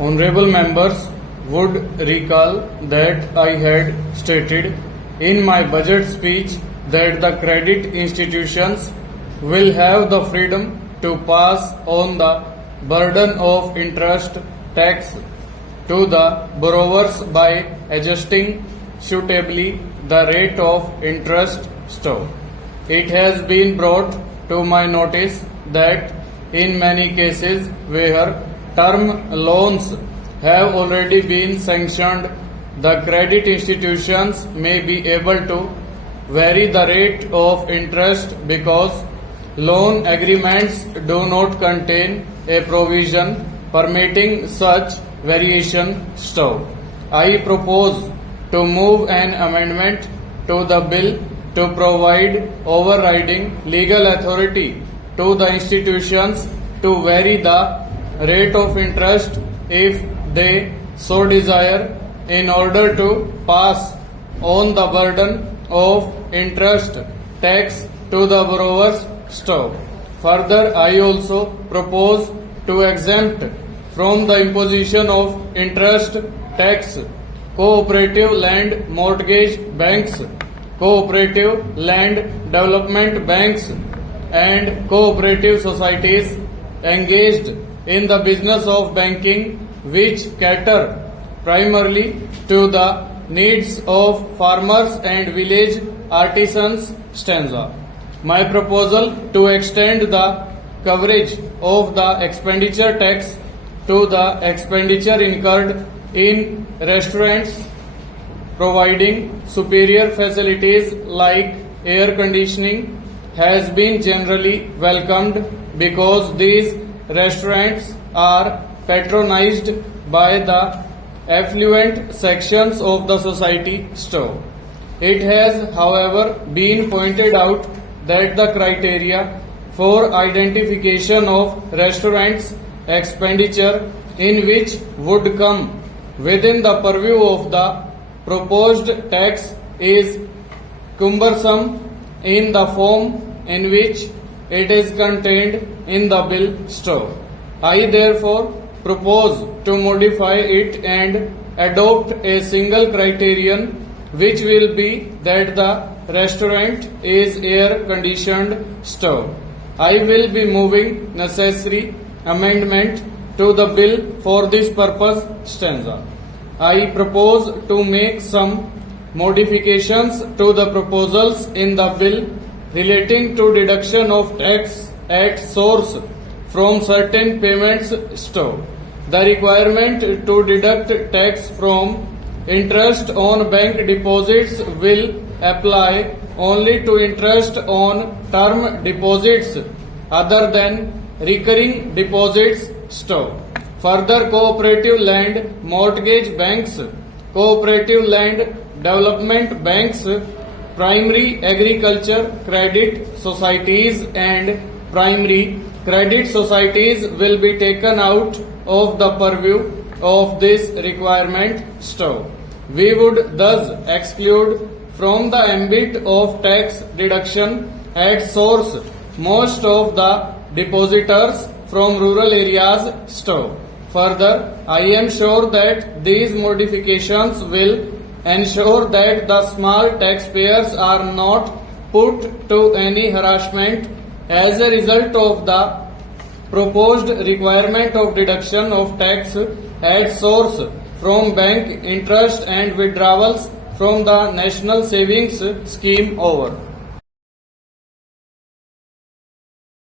Honorable members would recall that I had stated in my budget speech that the credit institutions will have the freedom to pass on the burden of interest tax to the borrowers by adjusting suitably the rate of interest stove. It has been brought to my notice that in many cases where term loans have already been sanctioned, the credit institutions may be able to vary the rate of interest because loan agreements do not contain a provision permitting such variation. So, I propose to move an amendment to the bill to provide overriding legal authority to the institutions to vary the rate of interest if they so desire in order to pass on the burden of interest tax to the borrower's stove. Further, I also propose to exempt from the imposition of interest tax cooperative land mortgage banks, cooperative land development banks, and cooperative societies engaged in the business of banking which cater primarily to the needs of farmers and village artisans. Stanza. My proposal to extend the coverage of the expenditure tax to the expenditure incurred in restaurants providing superior facilities like air conditioning has been generally welcomed because these restaurants are patronized by the affluent sections of the society. So, it has, however, been pointed out that the criteria for identification of restaurants' expenditure in which would come within the purview of the proposed tax is cumbersome in the form in which it is contained in the bill. So, I therefore propose to modify it and adopt a single criterion which will be that the restaurant is air conditioned stove. I will be moving necessary amendment to the bill for this purpose. Stanza. I propose to make some modifications to the proposals in the bill relating to deduction of tax at source from certain payments. Stove. The requirement to deduct tax from interest on bank deposits will apply only to interest on term deposits other than recurring deposits. Stove. Further, cooperative land mortgage banks, cooperative land development banks, primary agriculture credit societies and primary credit societies will be taken out of the purview of this requirement. Stove. We would thus exclude from the ambit of tax deduction at source most of the depositors from rural areas. Stove. Further, I am sure that these modifications will ensure that the small taxpayers are not put to any harassment as a result of the proposed requirement of deduction of tax at source from bank interest and withdrawals from the National Savings Scheme. Over.